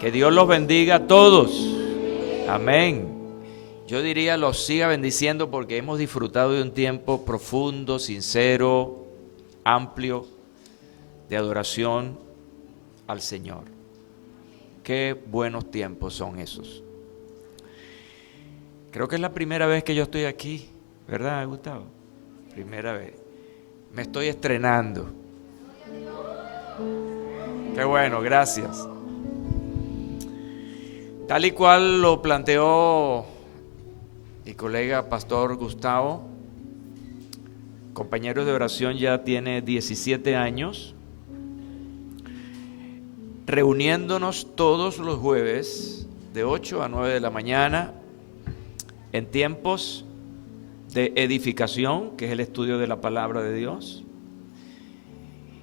Que Dios los bendiga a todos. Amén. Yo diría los siga bendiciendo porque hemos disfrutado de un tiempo profundo, sincero, amplio de adoración al Señor. Qué buenos tiempos son esos. Creo que es la primera vez que yo estoy aquí, ¿verdad, Gustavo? Primera vez. Me estoy estrenando. Qué bueno, gracias. Tal y cual lo planteó mi colega Pastor Gustavo, compañeros de oración ya tiene 17 años, reuniéndonos todos los jueves de 8 a 9 de la mañana en tiempos de edificación, que es el estudio de la palabra de Dios,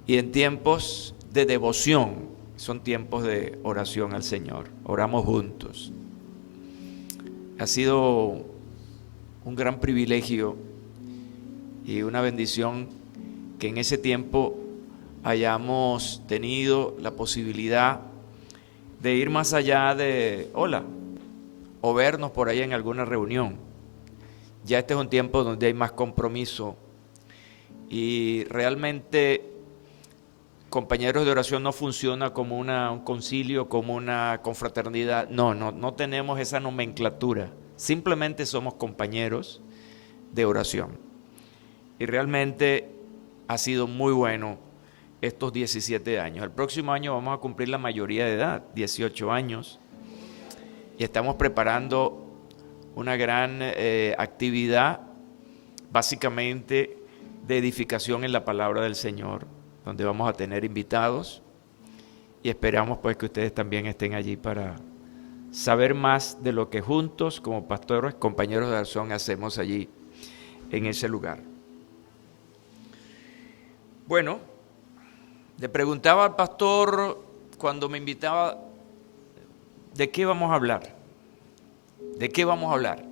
y en tiempos de devoción, son tiempos de oración al Señor. Oramos juntos. Ha sido un gran privilegio y una bendición que en ese tiempo hayamos tenido la posibilidad de ir más allá de hola o vernos por ahí en alguna reunión. Ya este es un tiempo donde hay más compromiso y realmente compañeros de oración no funciona como un concilio, como una confraternidad. No tenemos esa nomenclatura. Simplemente somos compañeros de oración. Y realmente ha sido muy bueno estos 17 años. El próximo año vamos a cumplir la mayoría de edad, 18 años. Y estamos preparando una gran actividad, básicamente de edificación en la palabra del Señor, donde vamos a tener invitados y esperamos pues que ustedes también estén allí para saber más de lo que juntos como pastores, compañeros de oración hacemos allí en ese lugar. Bueno, le preguntaba al pastor cuando me invitaba, ¿de qué vamos a hablar? ¿De qué vamos a hablar?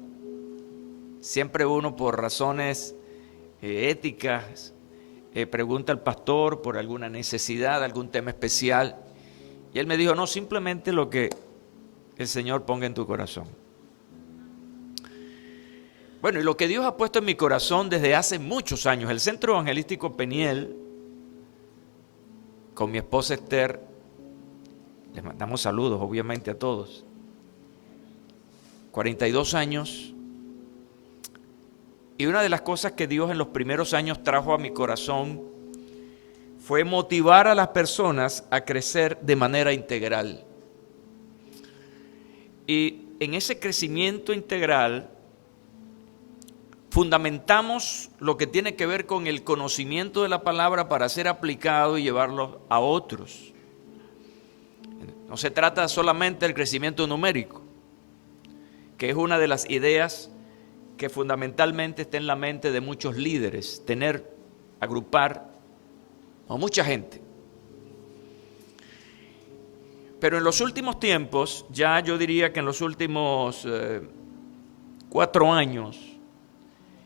Siempre uno por razones éticas pregunta al pastor por alguna necesidad, algún tema especial. Y él me dijo, no, simplemente lo que el Señor ponga en tu corazón. Bueno, y lo que Dios ha puesto en mi corazón desde hace muchos años, el Centro Evangelístico Peniel, con mi esposa Esther, les mandamos saludos obviamente a todos, 42 años, y una de las cosas que Dios en los primeros años trajo a mi corazón fue motivar a las personas a crecer de manera integral. Y en ese crecimiento integral fundamentamos lo que tiene que ver con el conocimiento de la palabra para ser aplicado y llevarlo a otros. No se trata solamente del crecimiento numérico, que es una de las ideas que fundamentalmente está en la mente de muchos líderes, agrupar a mucha gente. Pero en los últimos tiempos, ya yo diría que en los últimos 4 años,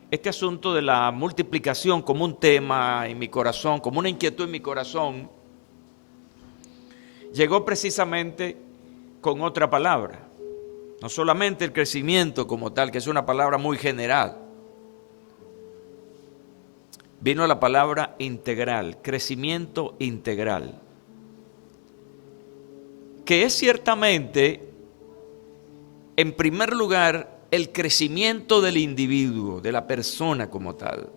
este asunto de la multiplicación como un tema en mi corazón, como una inquietud en mi corazón, llegó precisamente con otra palabra. No solamente el crecimiento como tal, que es una palabra muy general. Vino la palabra integral, crecimiento integral. Que es ciertamente, en primer lugar, el crecimiento del individuo, de la persona como tal.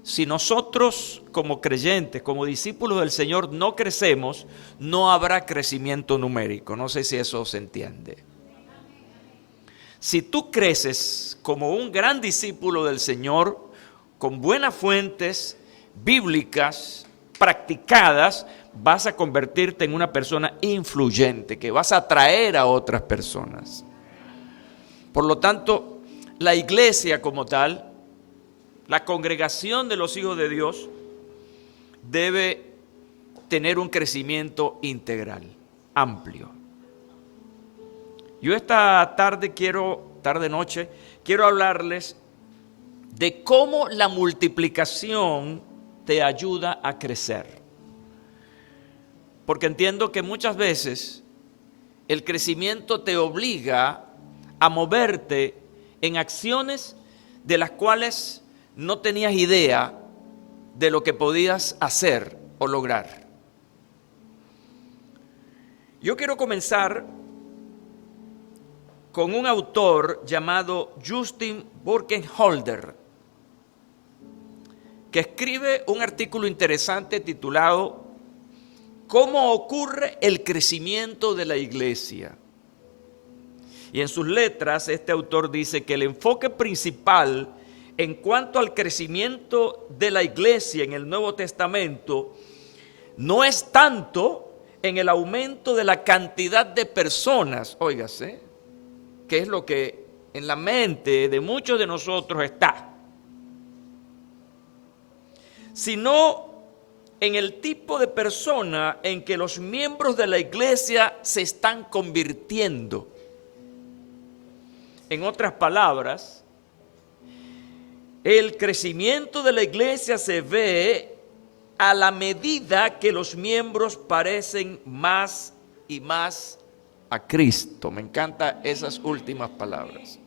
Si nosotros como creyentes, como discípulos del Señor no crecemos, no habrá crecimiento numérico. No sé si eso se entiende. Si tú creces como un gran discípulo del Señor, con buenas fuentes bíblicas practicadas, vas a convertirte en una persona influyente, que vas a atraer a otras personas. Por lo tanto, la iglesia como tal, la congregación de los hijos de Dios, debe tener un crecimiento integral, amplio. Yo esta tarde-noche, quiero hablarles de cómo la multiplicación te ayuda a crecer. porque entiendo que muchas veces el crecimiento te obliga a moverte en acciones de las cuales no tenías idea de lo que podías hacer o lograr. Yo quiero comenzar con un autor llamado Justin Burkholder, que escribe un artículo interesante titulado ¿Cómo ocurre el crecimiento de la iglesia? Y en sus letras este autor dice que el enfoque principal en cuanto al crecimiento de la iglesia en el Nuevo Testamento no es tanto en el aumento de la cantidad de personas, óigase, que es lo que en la mente de muchos de nosotros está, sino en el tipo de persona en que los miembros de la iglesia se están convirtiendo. En otras palabras, el crecimiento de la iglesia se ve a la medida que los miembros parecen más y más a Cristo. Me encantan esas últimas palabras.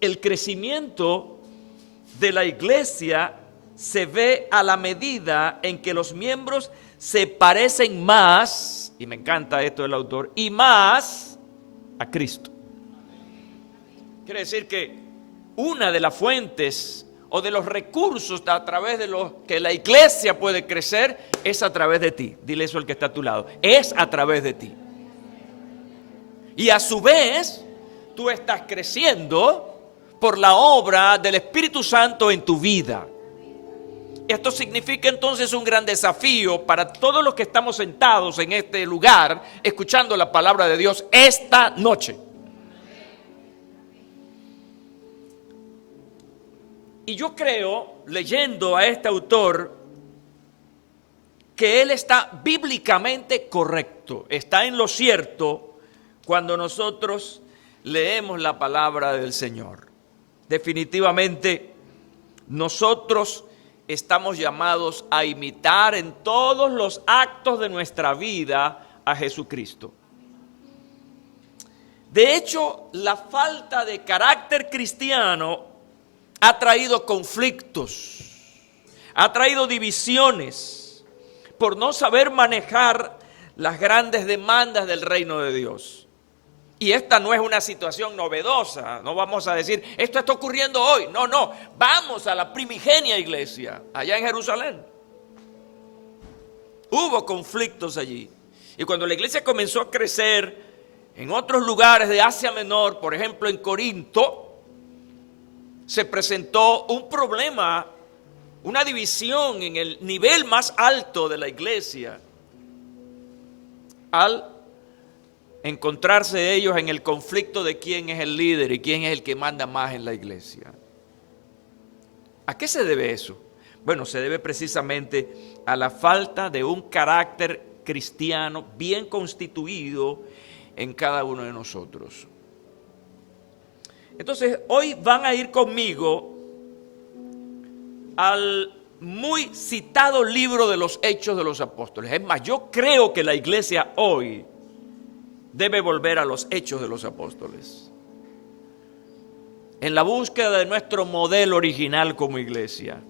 El crecimiento de la iglesia se ve a la medida en que los miembros se parecen más, y me encanta esto del autor, y más a Cristo. Quiere decir que una de las fuentes o de los recursos a través de los que la iglesia puede crecer es a través de ti. Dile eso al que está a tu lado. Es a través de ti. Y a su vez, tú estás creciendo por la obra del Espíritu Santo en tu vida. Esto significa entonces un gran desafío para todos los que estamos sentados en este lugar, escuchando la palabra de Dios esta noche. Y yo creo, leyendo a este autor, que él está bíblicamente correcto, está en lo cierto cuando nosotros leemos la palabra del Señor. Definitivamente, nosotros estamos llamados a imitar en todos los actos de nuestra vida a Jesucristo. De hecho, la falta de carácter cristiano ha traído conflictos, ha traído divisiones por no saber manejar las grandes demandas del reino de Dios. Y esta no es una situación novedosa, no vamos a decir, esto está ocurriendo hoy. No, vamos a la primigenia iglesia, allá en Jerusalén. Hubo conflictos allí. Y cuando la iglesia comenzó a crecer en otros lugares de Asia Menor, por ejemplo en Corinto, se presentó un problema, una división en el nivel más alto de la iglesia, al encontrarse ellos en el conflicto de quién es el líder y quién es el que manda más en la iglesia. ¿A qué se debe eso? Bueno, se debe precisamente a la falta de un carácter cristiano bien constituido en cada uno de nosotros. Entonces, hoy van a ir conmigo al muy citado libro de los Hechos de los Apóstoles. Es más, yo creo que la iglesia hoy debe volver a los Hechos de los Apóstoles, en la búsqueda de nuestro modelo original como iglesia,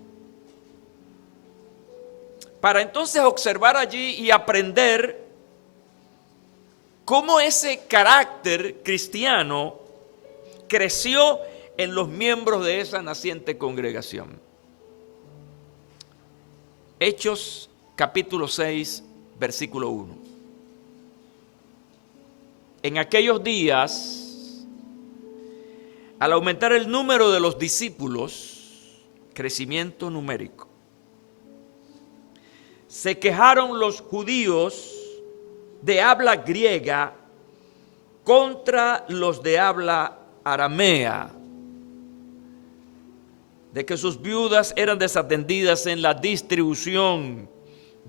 para entonces observar allí y aprender cómo ese carácter cristiano creció en los miembros de esa naciente congregación. Hechos capítulo 6, versículo 1. En aquellos días, al aumentar el número de los discípulos, crecimiento numérico, se quejaron los judíos de habla griega contra los de habla aramea, de que sus viudas eran desatendidas en la distribución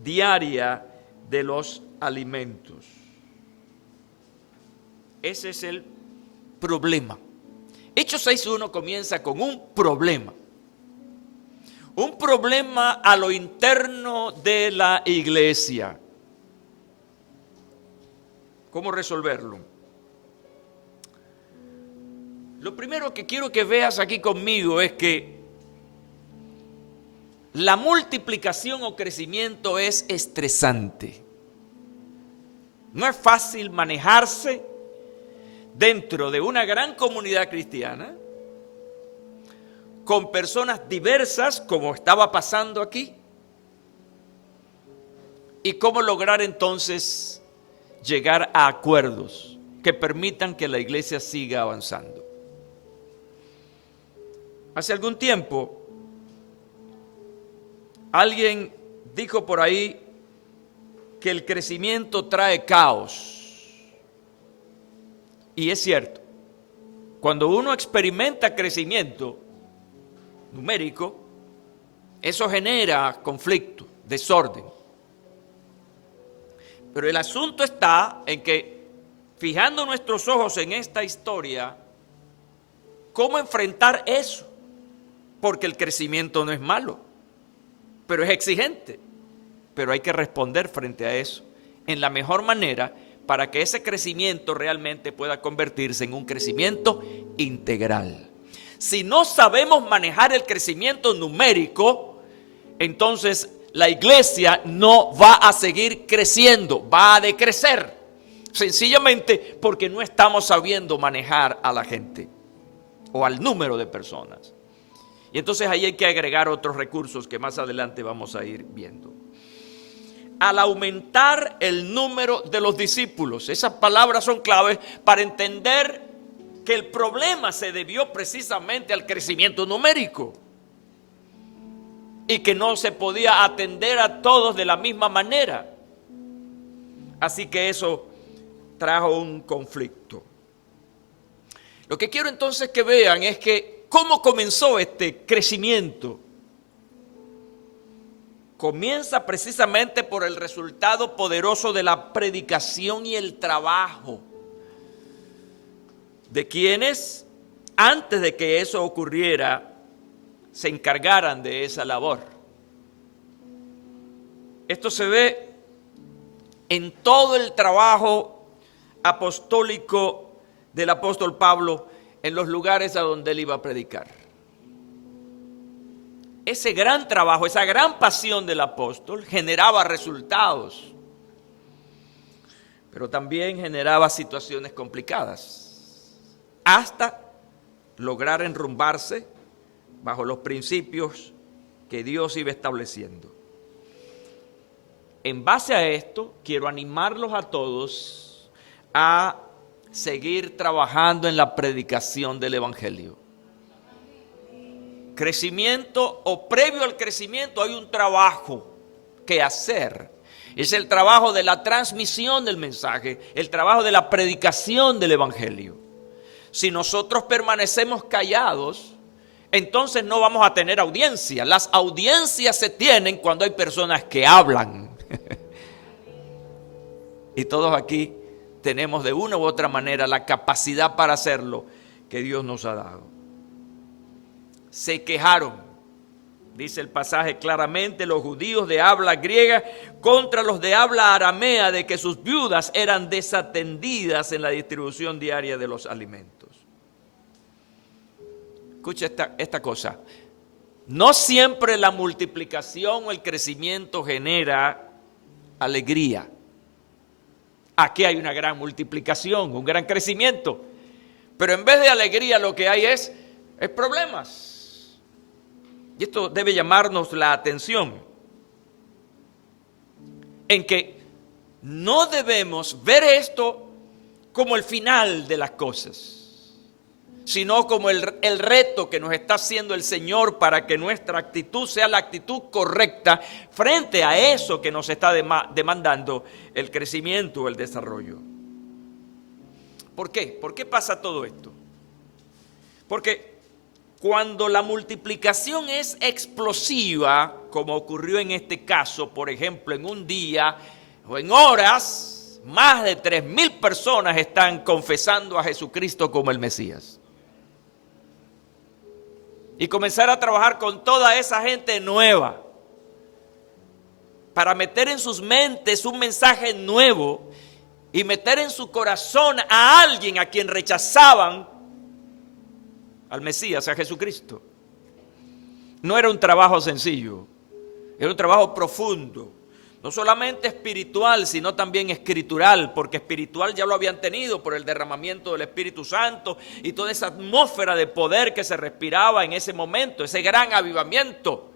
diaria de los alimentos. Ese es el problema. Hechos 6.1 comienza con un problema. un problema a lo interno de la iglesia. ¿Cómo resolverlo? Lo primero que quiero que veas aquí conmigo es que la multiplicación o crecimiento es estresante. No es fácil manejarse dentro de una gran comunidad cristiana con personas diversas, como estaba pasando aquí, y cómo lograr entonces llegar a acuerdos que permitan que la iglesia siga avanzando. Hace algún tiempo, alguien dijo por ahí que el crecimiento trae caos. Y es cierto. Cuando uno experimenta crecimiento numérico, eso genera conflicto, desorden. Pero el asunto está en que, fijando nuestros ojos en esta historia, ¿cómo enfrentar eso? Porque el crecimiento no es malo, pero es exigente. Pero hay que responder frente a eso en la mejor manera para que ese crecimiento realmente pueda convertirse en un crecimiento integral. Si no sabemos manejar el crecimiento numérico, entonces la iglesia no va a seguir creciendo, va a decrecer. Sencillamente porque no estamos sabiendo manejar a la gente o al número de personas. Y entonces ahí hay que agregar otros recursos que más adelante vamos a ir viendo. Al aumentar el número de los discípulos, esas palabras son claves para entender que el problema se debió precisamente al crecimiento numérico y que no se podía atender a todos de la misma manera. Así que eso trajo un conflicto. Lo que quiero entonces que vean es que ¿cómo comenzó este crecimiento? Comienza precisamente por el resultado poderoso de la predicación y el trabajo de quienes, antes de que eso ocurriera, se encargaran de esa labor. Esto se ve en todo el trabajo apostólico del apóstol Pablo en los lugares a donde él iba a predicar. Ese gran trabajo, esa gran pasión del apóstol generaba resultados, pero también generaba situaciones complicadas, hasta lograr enrumbarse bajo los principios que Dios iba estableciendo. En base a esto, quiero animarlos a todos a seguir trabajando en la predicación del evangelio. Crecimiento o previo al crecimiento hay un trabajo que hacer. Es el trabajo de la transmisión del mensaje, el trabajo de la predicación del evangelio. Si nosotros permanecemos callados, entonces no vamos a tener audiencia. Las audiencias se tienen cuando hay personas que hablan. Y todos aquí tenemos de una u otra manera la capacidad para hacerlo que Dios nos ha dado. Se quejaron, dice el pasaje claramente, los judíos de habla griega contra los de habla aramea, de que sus viudas eran desatendidas en la distribución diaria de los alimentos. Escucha esta cosa. No siempre la multiplicación o el crecimiento genera alegría. Aquí hay una gran multiplicación, un gran crecimiento. Pero en vez de alegría lo que hay es problemas. Y esto debe llamarnos la atención. En que no debemos ver esto como el final de las cosas, sino como el reto que nos está haciendo el Señor para que nuestra actitud sea la actitud correcta frente a eso que nos está demandando el crecimiento, el desarrollo. ¿Por qué? ¿Por qué pasa todo esto? Porque cuando la multiplicación es explosiva, como ocurrió en este caso, por ejemplo, en un día o en horas, más de 3,000 personas están confesando a Jesucristo como el Mesías. y comenzar a trabajar con toda esa gente nueva para meter en sus mentes un mensaje nuevo y meter en su corazón a alguien a quien rechazaban, al Mesías, a Jesucristo. No era un trabajo sencillo, era un trabajo profundo, no solamente espiritual, sino también escritural, porque espiritual ya lo habían tenido por el derramamiento del Espíritu Santo y toda esa atmósfera de poder que se respiraba en ese momento, ese gran avivamiento.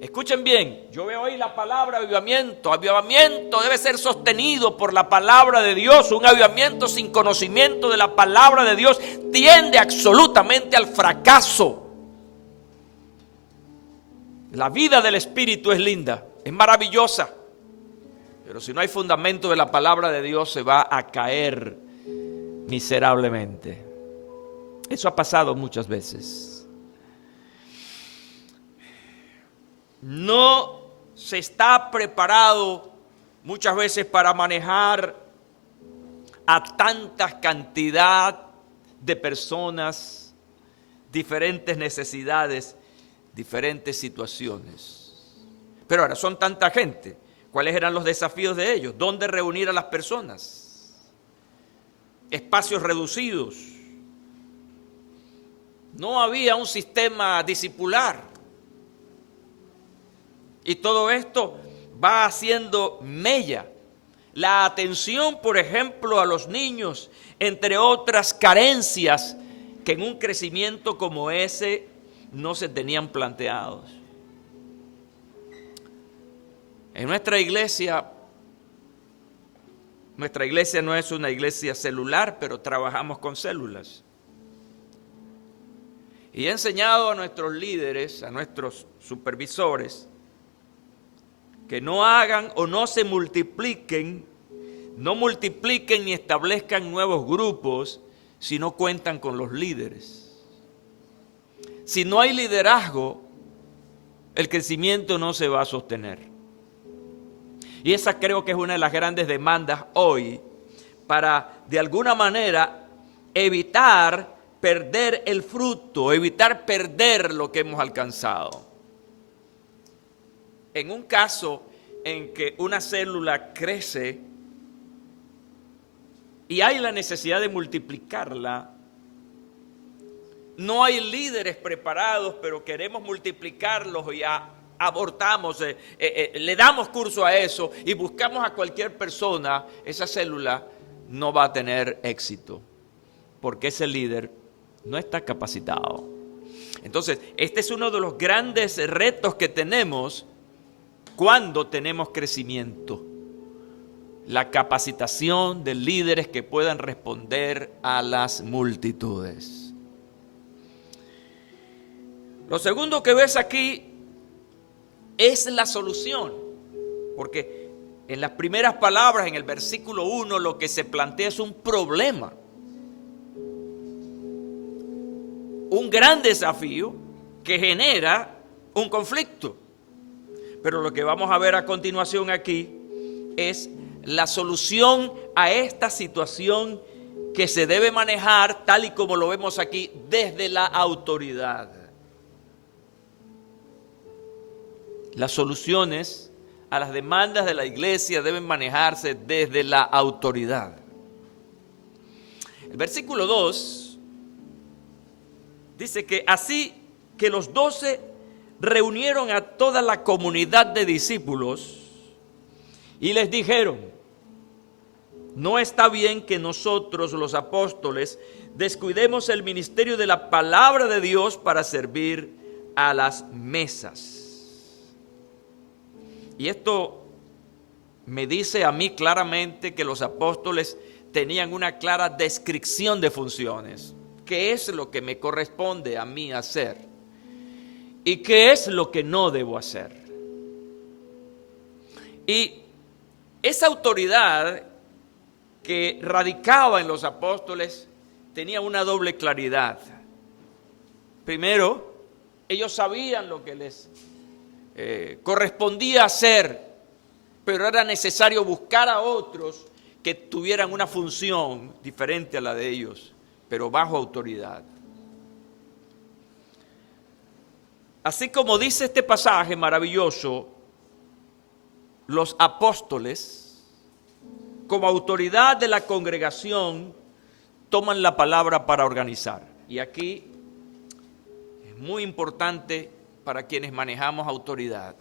Escuchen bien, yo veo hoy la palabra avivamiento. Avivamiento debe ser sostenido por la palabra de Dios. Un avivamiento sin conocimiento de la palabra de Dios tiende absolutamente al fracaso. La vida del Espíritu es linda, es maravillosa, pero si no hay fundamento de la palabra de Dios se va a caer miserablemente. Eso ha pasado muchas veces. No se está preparado muchas veces para manejar a tanta cantidad de personas, diferentes necesidades, diferentes situaciones. Pero ahora son tanta gente. ¿Cuáles eran los desafíos de ellos? ¿Dónde reunir a las personas? Espacios reducidos. No había un sistema discipular. Y todo esto va haciendo mella. La atención, por ejemplo, a los niños, entre otras carencias que en un crecimiento como ese no se tenían planteados. En nuestra iglesia no es una iglesia celular, pero trabajamos con células. Y he enseñado a nuestros líderes, a nuestros supervisores, que no hagan o no se multipliquen, no multipliquen ni establezcan nuevos grupos si no cuentan con los líderes. Si no hay liderazgo, el crecimiento no se va a sostener. Y esa creo que es una de las grandes demandas hoy para, de alguna manera, evitar perder el fruto, evitar perder lo que hemos alcanzado. En un caso en que una célula crece y hay la necesidad de multiplicarla, no hay líderes preparados, pero queremos multiplicarlos y abortamos, le damos curso a eso y buscamos a cualquier persona, esa célula no va a tener éxito, porque ese líder no está capacitado. Entonces, este es uno de los grandes retos que tenemos cuando tenemos crecimiento. La capacitación de líderes que puedan responder a las multitudes. Lo segundo que ves aquí es la solución, porque en las primeras palabras, en el versículo 1, lo que se plantea es un problema, un gran desafío que genera un conflicto. Pero lo que vamos a ver a continuación aquí es la solución a esta situación que se debe manejar tal y como lo vemos aquí desde la autoridad. Las soluciones a las demandas de la iglesia deben manejarse desde la autoridad. El versículo 2 dice que así que los 12 reunieron a toda la comunidad de discípulos y les dijeron: no está bien que nosotros los apóstoles descuidemos el ministerio de la palabra de Dios para servir a las mesas. Y esto me dice a mí claramente que los apóstoles tenían una clara descripción de funciones. ¿Qué es lo que me corresponde a mí hacer? ¿Y qué es lo que no debo hacer? Y esa autoridad que radicaba en los apóstoles tenía una doble claridad. Primero, ellos sabían lo que les correspondía hacer, pero era necesario buscar a otros que tuvieran una función diferente a la de ellos, pero bajo autoridad. Así como dice este pasaje maravilloso, los apóstoles, como autoridad de la congregación, toman la palabra para organizar. Y aquí es muy importante para quienes manejamos autoridad.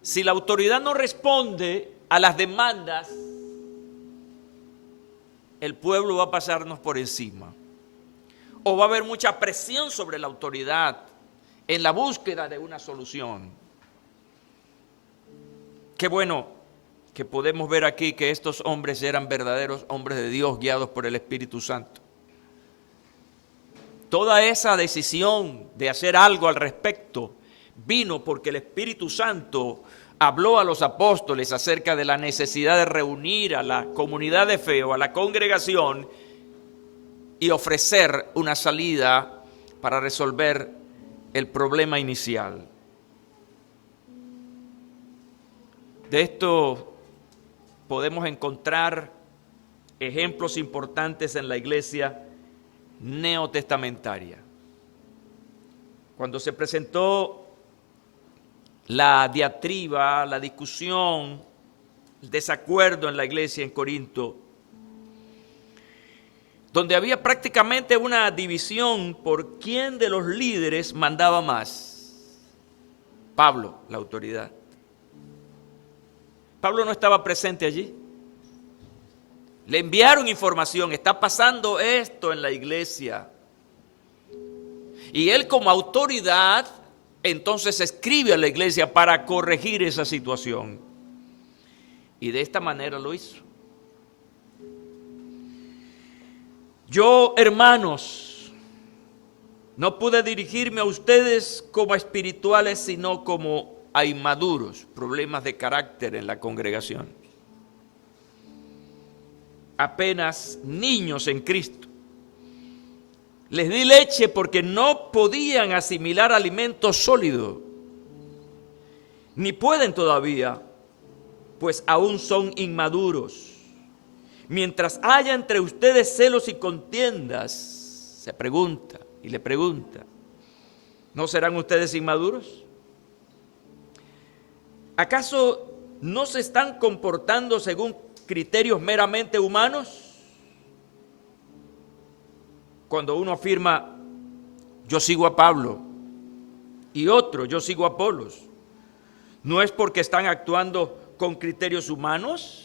Si la autoridad no responde a las demandas, el pueblo va a pasarnos por encima. O va a haber mucha presión sobre la autoridad en la búsqueda de una solución. Qué bueno que podemos ver aquí que estos hombres eran verdaderos hombres de Dios guiados por el Espíritu Santo. Toda esa decisión de hacer algo al respecto vino porque el Espíritu Santo habló a los apóstoles acerca de la necesidad de reunir a la comunidad de fe o a la congregación y ofrecer una salida para resolver el problema inicial. De esto podemos encontrar ejemplos importantes en la iglesia neotestamentaria. Cuando se presentó la diatriba, la discusión, el desacuerdo en la iglesia en Corinto, donde había prácticamente una división por quién de los líderes mandaba más. Pablo, la autoridad. Pablo no estaba presente allí. Le enviaron información, está pasando esto en la iglesia. Y él como autoridad, entonces escribe a la iglesia para corregir esa situación. Y de esta manera lo hizo. Yo, hermanos, no pude dirigirme a ustedes como a espirituales, sino como a inmaduros, problemas de carácter en la congregación. Apenas niños en Cristo. Les di leche porque no podían asimilar alimento sólido, ni pueden todavía, pues aún son inmaduros. Mientras haya entre ustedes celos y contiendas, se pregunta y le pregunta, ¿no serán ustedes inmaduros? ¿Acaso no se están comportando según criterios meramente humanos? Cuando uno afirma, yo sigo a Pablo, y otro, yo sigo a Apolos, ¿no es porque están actuando con criterios humanos?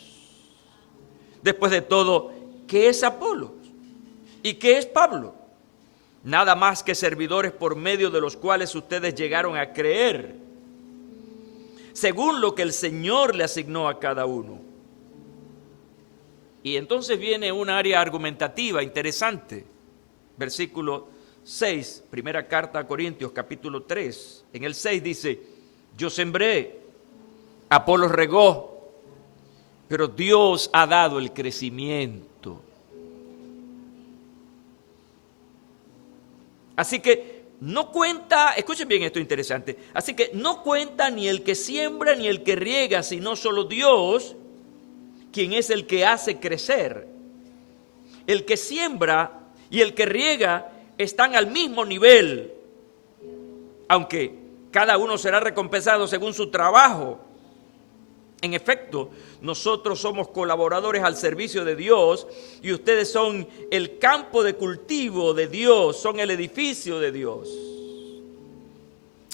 Después de todo, ¿qué es Apolos? ¿Y qué es Pablo? Nada más que servidores por medio de los cuales ustedes llegaron a creer, según lo que el Señor le asignó a cada uno. Y entonces viene un área argumentativa interesante. Versículo 6, primera carta a Corintios, capítulo 3. En el 6 dice, yo sembré, Apolos regó, pero Dios ha dado el crecimiento. Así que no cuenta, escuchen bien esto interesante, así que no cuenta ni el que siembra ni el que riega, sino solo Dios, quien es el que hace crecer. El que siembra y el que riega están al mismo nivel, aunque cada uno será recompensado según su trabajo. En efecto, nosotros somos colaboradores al servicio de Dios y ustedes son el campo de cultivo de Dios, son el edificio de Dios.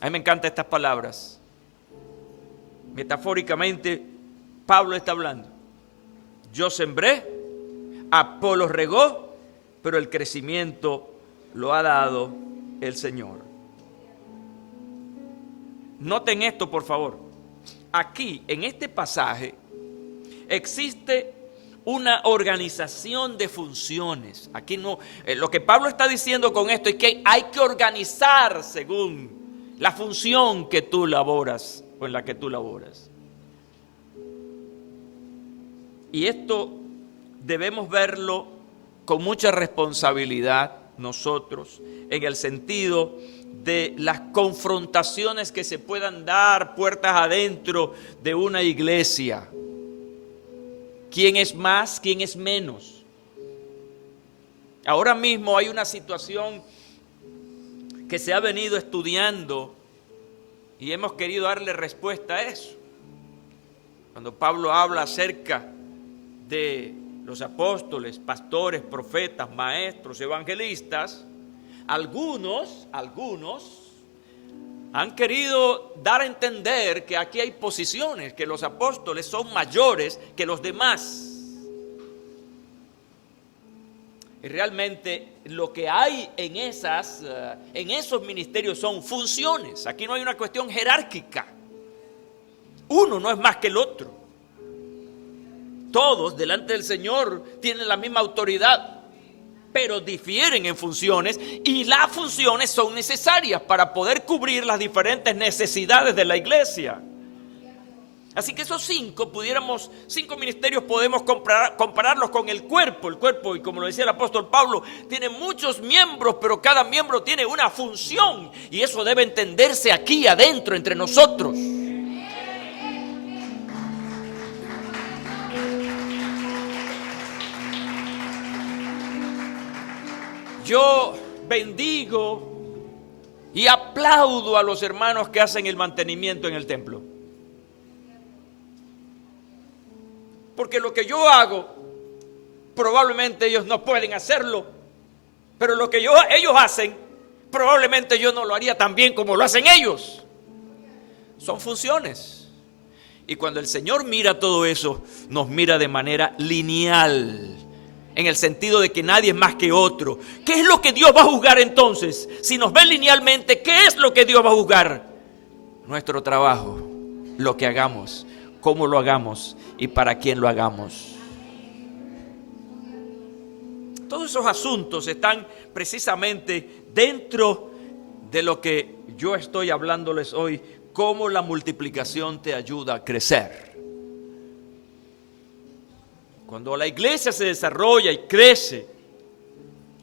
A mí me encantan estas palabras. Metafóricamente, Pablo está hablando. Yo sembré, Apolos regó, pero el crecimiento lo ha dado el Señor. Noten esto, por favor. Aquí, en este pasaje, existe una organización de funciones. Aquí no, lo que Pablo está diciendo con esto es que hay que organizar según la función que tú laboras o en la que tú laboras. Y esto debemos verlo con mucha responsabilidad nosotros, en el sentido de las confrontaciones que se puedan dar puertas adentro de una iglesia. ¿Quién es más? ¿Quién es menos? Ahora mismo hay una situación que se ha venido estudiando y hemos querido darle respuesta a eso. Cuando Pablo habla acerca de los apóstoles, pastores, profetas, maestros, evangelistas, algunos han querido dar a entender que aquí hay posiciones, que los apóstoles son mayores que los demás. Y realmente lo que hay en esos ministerios son funciones. Aquí no hay una cuestión jerárquica. Uno no es más que el otro. Todos delante del Señor tienen la misma autoridad, pero difieren en funciones, y las funciones son necesarias para poder cubrir las diferentes necesidades de la iglesia. Así que esos cinco ministerios podemos compararlos con el cuerpo. El cuerpo, y como lo decía el apóstol Pablo, tiene muchos miembros, pero cada miembro tiene una función, y eso debe entenderse aquí adentro entre nosotros. Yo bendigo y aplaudo a los hermanos que hacen el mantenimiento en el templo. Porque lo que yo hago, probablemente ellos no pueden hacerlo, pero lo que ellos hacen, probablemente yo no lo haría tan bien como lo hacen ellos. Son funciones. Y cuando el Señor mira todo eso, nos mira de manera lineal, en el sentido de que nadie es más que otro. ¿Qué es lo que Dios va a juzgar entonces? Si nos ve linealmente, ¿qué es lo que Dios va a juzgar? Nuestro trabajo, lo que hagamos, cómo lo hagamos y para quién lo hagamos. Todos esos asuntos están precisamente dentro de lo que yo estoy hablándoles hoy, cómo la multiplicación te ayuda a crecer. Cuando la iglesia se desarrolla y crece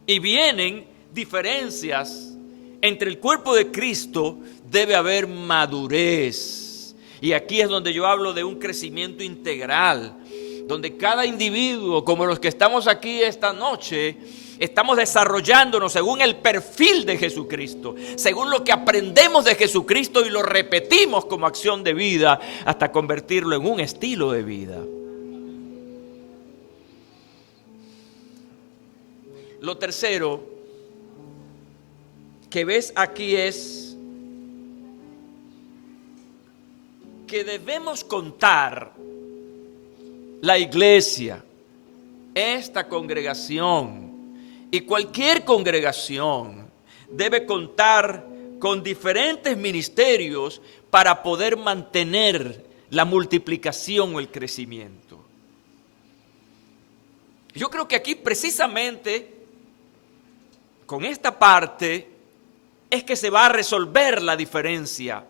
y vienen diferencias entre el cuerpo de Cristo, debe haber madurez. Y aquí es donde yo hablo de un crecimiento integral, donde cada individuo, como los que estamos aquí esta noche, estamos desarrollándonos según el perfil de Jesucristo, según lo que aprendemos de Jesucristo y lo repetimos como acción de vida hasta convertirlo en un estilo de vida. Lo tercero que ves aquí es que debemos contar, la iglesia, esta congregación y cualquier congregación debe contar con diferentes ministerios para poder mantener la multiplicación o el crecimiento. Yo creo que aquí precisamente con esta parte es que se va a resolver la diferencia.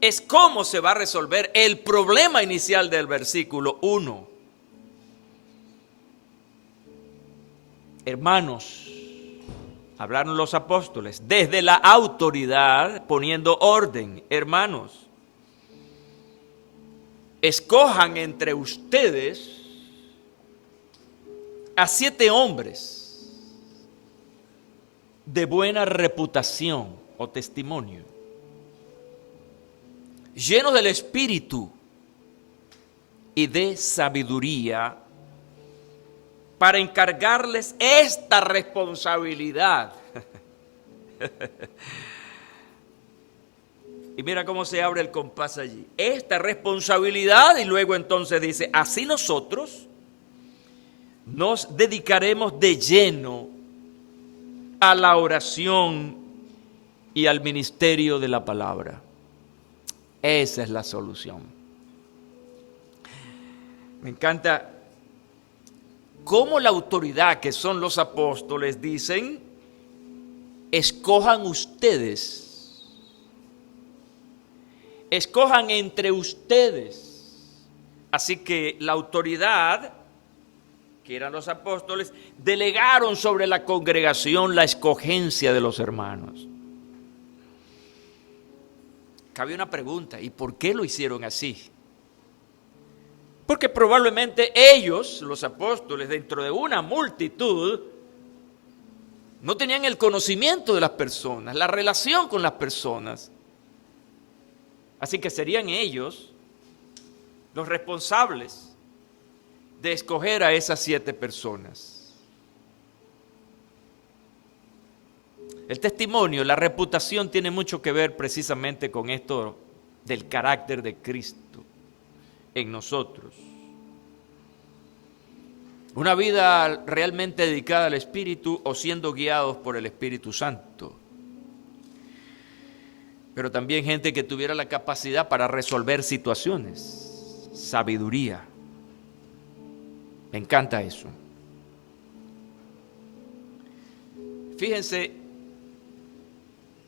Es cómo se va a resolver el problema inicial del versículo 1. Hermanos, hablaron los apóstoles desde la autoridad poniendo orden. Hermanos, escojan entre ustedes a 7 hombres de buena reputación o testimonio, llenos del Espíritu y de sabiduría, para encargarles esta responsabilidad. Y mira cómo se abre el compás allí. Esta responsabilidad, y luego entonces dice, así nosotros nos dedicaremos de lleno a la oración y al ministerio de la palabra. Esa es la solución. Me encanta cómo la autoridad, que son los apóstoles, dicen, escojan ustedes, escojan entre ustedes. Así que la autoridad, que eran los apóstoles, delegaron sobre la congregación la escogencia de los hermanos. Cabe una pregunta, ¿y por qué lo hicieron así? Porque probablemente ellos, los apóstoles, dentro de una multitud, no tenían el conocimiento de las personas, la relación con las personas. Así que serían ellos los responsables de escoger a esas 7 personas. El testimonio, la reputación tiene mucho que ver precisamente con esto del carácter de Cristo en nosotros. Una vida realmente dedicada al Espíritu o siendo guiados por el Espíritu Santo. Pero también gente que tuviera la capacidad para resolver situaciones. Sabiduría. Me encanta eso. Fíjense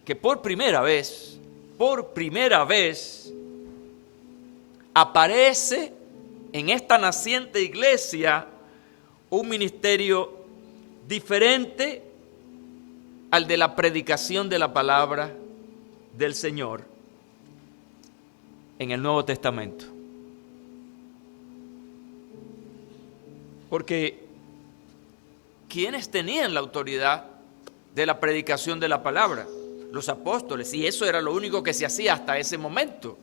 que por primera vez, aparece en esta naciente iglesia un ministerio diferente al de la predicación de la palabra del Señor en el Nuevo Testamento. Porque ¿quiénes tenían la autoridad de la predicación de la palabra? Los apóstoles, y eso era lo único que se hacía hasta ese momento.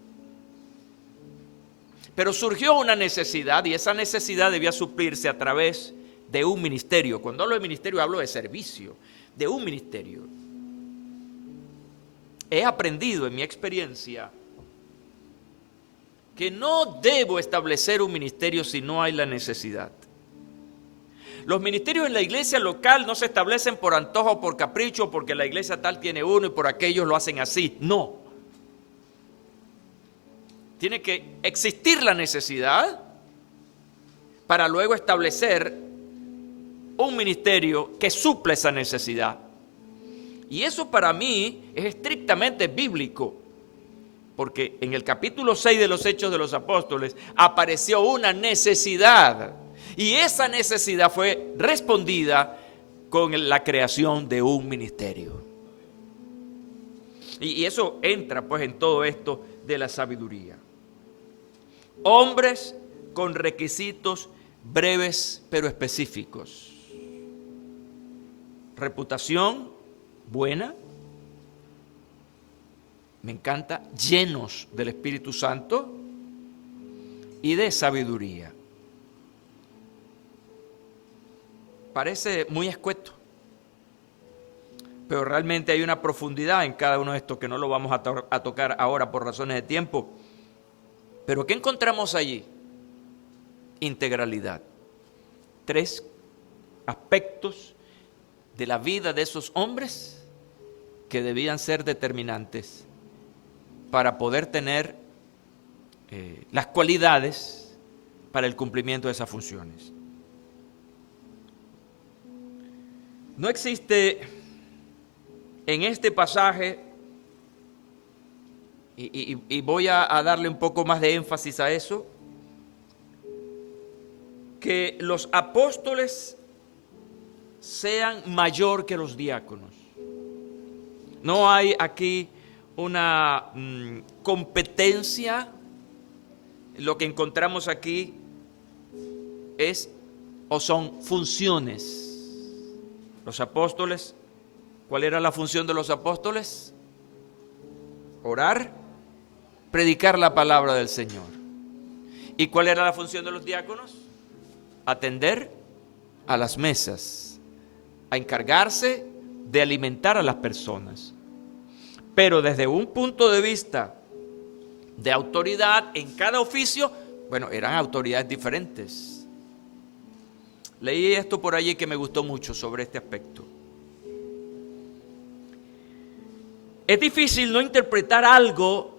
Pero surgió una necesidad y esa necesidad debía suplirse a través de un ministerio. Cuando hablo de ministerio hablo de servicio, de un ministerio. He aprendido en mi experiencia que no debo establecer un ministerio si no hay la necesidad. Los ministerios en la iglesia local no se establecen por antojo o por capricho, porque la iglesia tal tiene uno y por aquellos lo hacen así. No. Tiene que existir la necesidad para luego establecer un ministerio que suple esa necesidad. Y eso para mí es estrictamente bíblico, porque en el capítulo 6 de los Hechos de los Apóstoles apareció una necesidad y esa necesidad fue respondida con la creación de un ministerio. Y eso entra pues en todo esto de la sabiduría. Hombres con requisitos breves pero específicos. Reputación buena, me encanta, llenos del Espíritu Santo y de sabiduría. Parece muy escueto, pero realmente hay una profundidad en cada uno de estos que no lo vamos a tocar ahora por razones de tiempo. Pero ¿qué encontramos allí? Integralidad. 3 aspectos de la vida de esos hombres que debían ser determinantes para poder tener las cualidades para el cumplimiento de esas funciones. No existe en este pasaje, y voy a darle un poco más de énfasis a eso, que los apóstoles sean mayor que los diáconos. No hay aquí una competencia. Lo que encontramos aquí son funciones. Los apóstoles, ¿cuál era la función de los apóstoles? Orar, predicar la palabra del Señor. ¿Y cuál era la función de los diáconos? Atender a las mesas, a encargarse de alimentar a las personas. Pero desde un punto de vista de autoridad en cada oficio, bueno, eran autoridades diferentes. Leí esto por allí que me gustó mucho sobre este aspecto. Es difícil no interpretar algo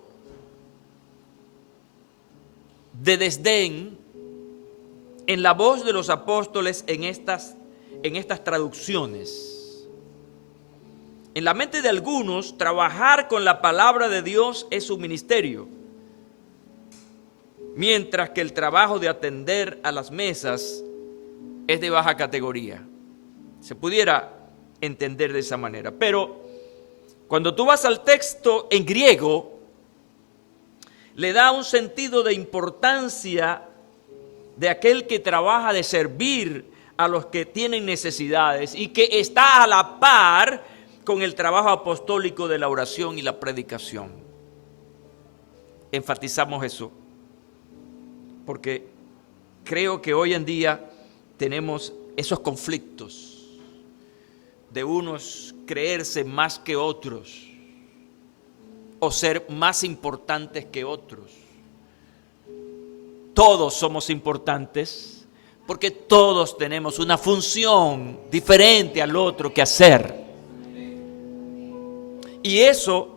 de desdén en la voz de los apóstoles en estas traducciones. En la mente de algunos, trabajar con la palabra de Dios es su ministerio, mientras que el trabajo de atender a las mesas es de baja categoría. Se pudiera entender de esa manera. Pero cuando tú vas al texto en griego, le da un sentido de importancia de aquel que trabaja de servir a los que tienen necesidades y que está a la par con el trabajo apostólico de la oración y la predicación. Enfatizamos eso, porque creo que hoy en día tenemos esos conflictos de unos creerse más que otros o ser más importantes que otros. Todos somos importantes porque todos tenemos una función diferente al otro que hacer. Y eso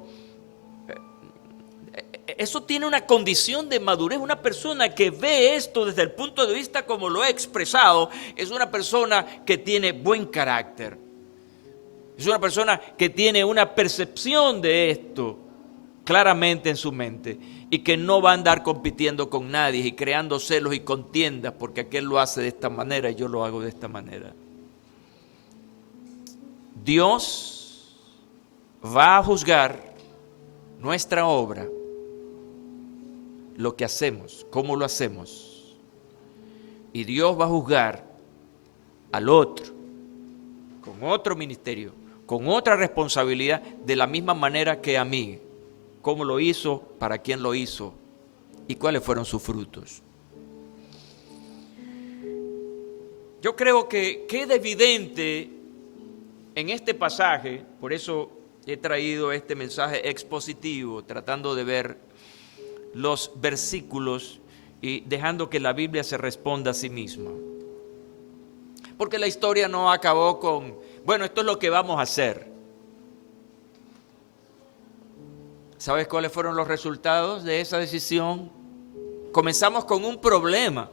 tiene una condición de madurez. Una persona que ve esto desde el punto de vista como lo he expresado, es una persona que tiene buen carácter. Es una persona que tiene una percepción de esto claramente en su mente y que no va a andar compitiendo con nadie y creando celos y contiendas porque aquel lo hace de esta manera y yo lo hago de esta manera. Dios va a juzgar nuestra obra, lo que hacemos, cómo lo hacemos. Y Dios va a juzgar al otro, con otro ministerio, con otra responsabilidad, de la misma manera que a mí. Cómo lo hizo, para quién lo hizo y cuáles fueron sus frutos. Yo creo que queda evidente en este pasaje, por eso he traído este mensaje expositivo, tratando de ver los versículos y dejando que la Biblia se responda a sí misma. Porque la historia no acabó con, bueno, esto es lo que vamos a hacer. ¿Sabes cuáles fueron los resultados de esa decisión? Comenzamos con un problema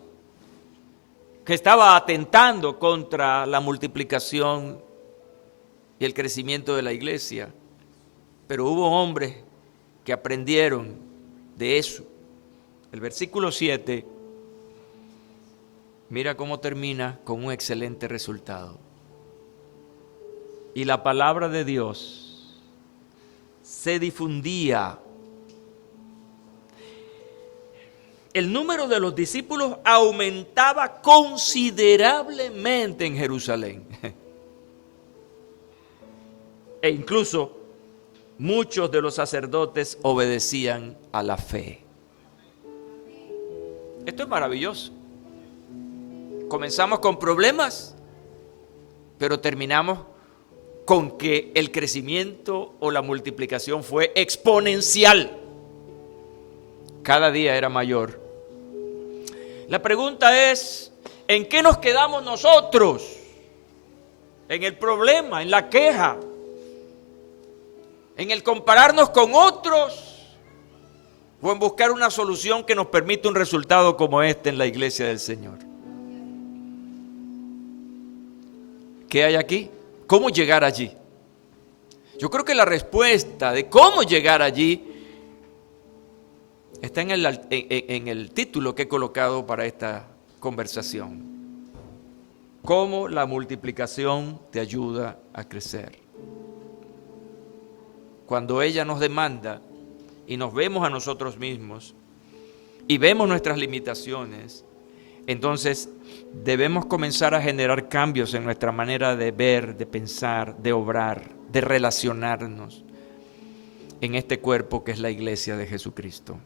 que estaba atentando contra la multiplicación y el crecimiento de la iglesia. Pero hubo hombres que aprendieron de eso. El versículo 7, mira cómo termina con un excelente resultado. Y la palabra de Dios se difundía. El número de los discípulos aumentaba considerablemente en Jerusalén. E incluso muchos de los sacerdotes obedecían a la fe. Esto es maravilloso. Comenzamos con problemas, pero terminamos con que el crecimiento o la multiplicación fue exponencial. Cada día era mayor. La pregunta es, ¿en qué nos quedamos nosotros? ¿En el problema, en la queja, en el compararnos con otros o en buscar una solución que nos permita un resultado como este en la iglesia del Señor? ¿Qué hay aquí? ¿Cómo llegar allí? Yo creo que la respuesta de cómo llegar allí está en el título que he colocado para esta conversación. Cómo la multiplicación te ayuda a crecer. Cuando ella nos demanda y nos vemos a nosotros mismos y vemos nuestras limitaciones, entonces debemos comenzar a generar cambios en nuestra manera de ver, de pensar, de obrar, de relacionarnos en este cuerpo que es la iglesia de Jesucristo.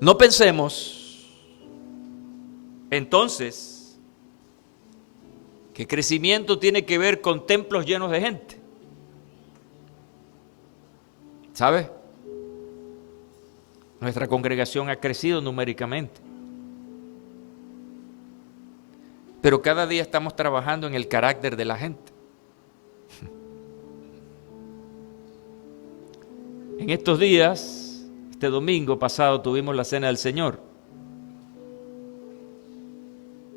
No pensemos entonces que crecimiento tiene que ver con templos llenos de gente. ¿Sabe? Nuestra congregación ha crecido numéricamente. Pero cada día estamos trabajando en el carácter de la gente. En estos días, este domingo pasado, tuvimos la Cena del Señor.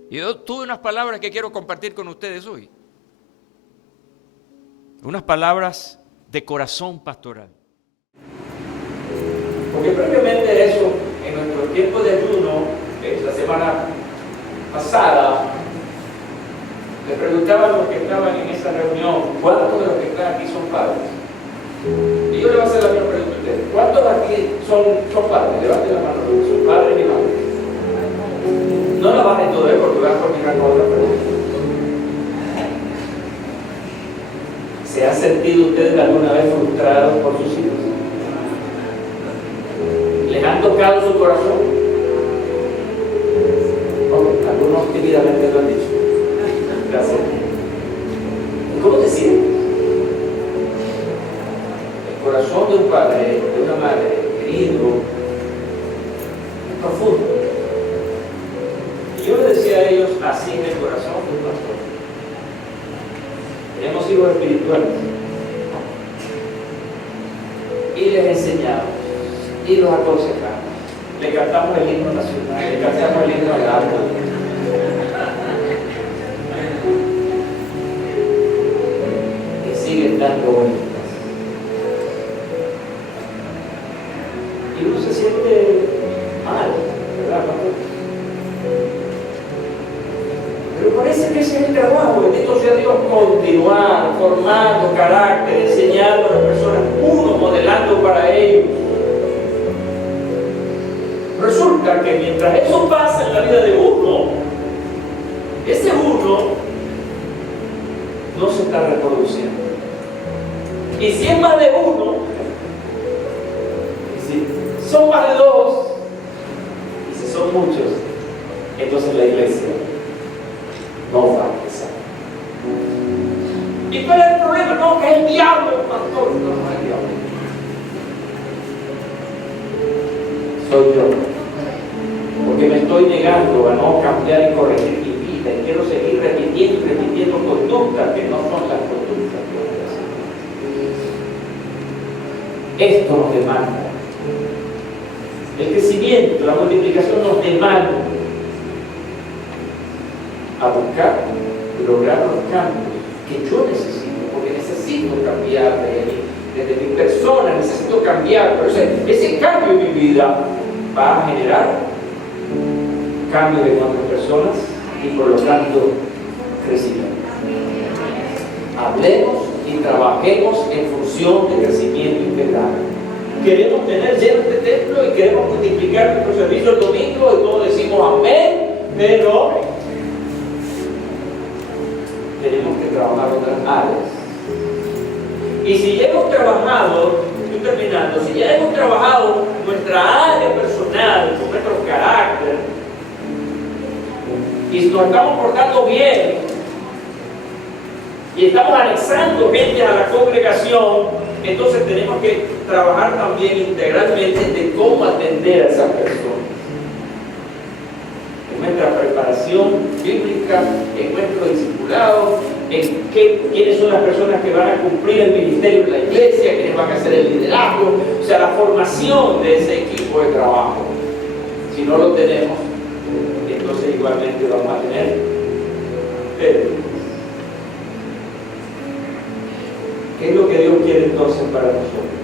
Y yo tuve unas palabras que quiero compartir con ustedes hoy. Unas palabras de corazón pastoral. Porque previamente eso, en nuestro tiempo de ayuno, la semana pasada, le preguntaban a los que estaban en esa reunión, ¿cuántos de los que están aquí son padres? Y yo le voy a hacer la misma pregunta a ustedes. ¿Cuántos de aquí son padres? Levanten la mano, son padres y madres. No la bajen hablando de él porque voy a terminar con otra pregunta. ¿Se han sentido ustedes alguna vez frustrados por sus hijos? ¿Les han tocado su corazón? Algunos tímidamente lo han dicho. Gracias. ¿Cómo te sientes? El corazón de un padre, de una madre, querido, es profundo. Y yo les decía a ellos así en el corazón de un pastor. Tenemos hijos espirituales. Y les enseñamos, y los aconsejamos. Le cantamos el himno nacional, le cantamos el himno al árbol. Que siguen dando vueltas. Y uno se siente mal, ¿verdad, pastor? Pero parece que ese es el trabajo, bendito sea Dios, continuar formando carácter, enseñando a las personas, uno modelando para ellos. Resulta que mientras eso pasa en la vida de uno, ese uno no se está reproduciendo. Y si es más de uno, y si son más de dos, y si son muchos, entonces la iglesia no va a empezar. ¿Y cuál es el problema? No, que es el diablo, pastor. No, no es el diablo. Soy yo. Porque me estoy negando a no cambiar y corregir mi vida y quiero seguir repitiendo y repitiendo conductas que no son las conductas que voy a hacer. Esto nos demanda. El crecimiento, la multiplicación nos demanda a buscar y lograr los cambios que yo necesito, porque necesito cambiar desde mi persona, necesito cambiar, pero ese cambio en mi vida va a generar cambio en otras personas y por lo tanto crecimiento. Hablemos y trabajemos en función de crecimiento integral. Queremos tener lleno este templo y queremos multiplicar nuestro servicio el domingo y todos decimos amén, pero tenemos que trabajar otras áreas. Y si ya hemos trabajado, estoy terminando, si ya hemos trabajado nuestra área personal, con nuestro carácter, y nos estamos portando bien, y estamos anexando gente a la congregación, entonces tenemos que trabajar también integralmente de cómo atender a esas personas. En nuestra preparación bíblica, en nuestro discipulado, en quiénes son las personas que van a cumplir el ministerio de la iglesia, quiénes van a hacer el liderazgo, o sea, la formación de ese equipo de trabajo. Si no lo tenemos, entonces igualmente vamos a tener pérdidas. ¿Qué es lo que Dios quiere entonces para nosotros?